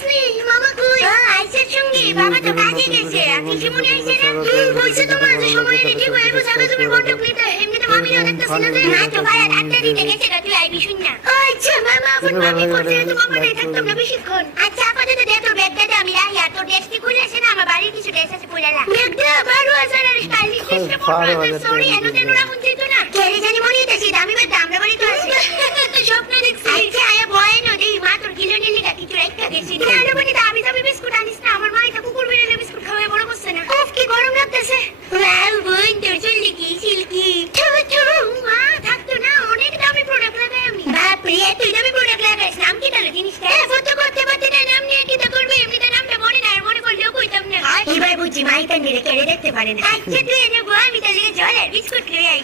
বুঝলি মামা কই আইসার সঙ্গে বাবা তো কাজে গেছে আর কিছু মনে আইছে না কইছে তো মাঝে সময় রেডি হয়ে বসে আগে তুমি বন্ধক নিতে এমনিতে মামিরা দেখতেছিল যে না তো ভাই আড্ডা দিতে গেছে তুই আইবি শুন না আচ্ছা মামা আপন মামি করছে তো মামাটাই থাকতাম না বেশিক্ষণ আচ্ছা আপাতত দে তোর ব্যাগটা আমি রাখি আর তোর ড্রেস কি খুলে আসে না আমার বাড়ির কিছু ড্রেস আছে পরে রাখ ব্যাগটা 12,000 আর স্টাইলিশ ড্রেসটা পরে সরি এনো তেনো রাখুন যেত না কেড়ে জানি মনে হইতাছে দামি বাদ আমরা বাড়ি তো আসি স্বপ্ন দেখছি আচ্ছা আয়া ভয় না দেই মা তোর কিলো নিলি না কিছু রাখতে গেছি আরে বলি দামি দামি বিস্কুট আনিস না আমার মা এটা কুকুর বেরেলে বিস্কুট খাওয়ায় বড় করছে না উফ কি গরম লাগতেছে ওয়াও বোন তোর চুল কি সিল্কি মা থাকতো না অনেক দামি প্রোডাক্ট লাগাই আমি বাপ রে তুই দামি প্রোডাক্ট লাগাইস নাম কি তাহলে জিনিসটা ফটো করতে পারতে না নাম নিয়ে কি তা করবে এমনিতে নামটা মনে না আর মনে করলেও কইতাম না এবার বুঝি মাইটা নিয়ে কেড়ে দেখতে পারে না আচ্ছা তুই এনে বল আমি তাহলে চল বিস্কুট খেয়ে আই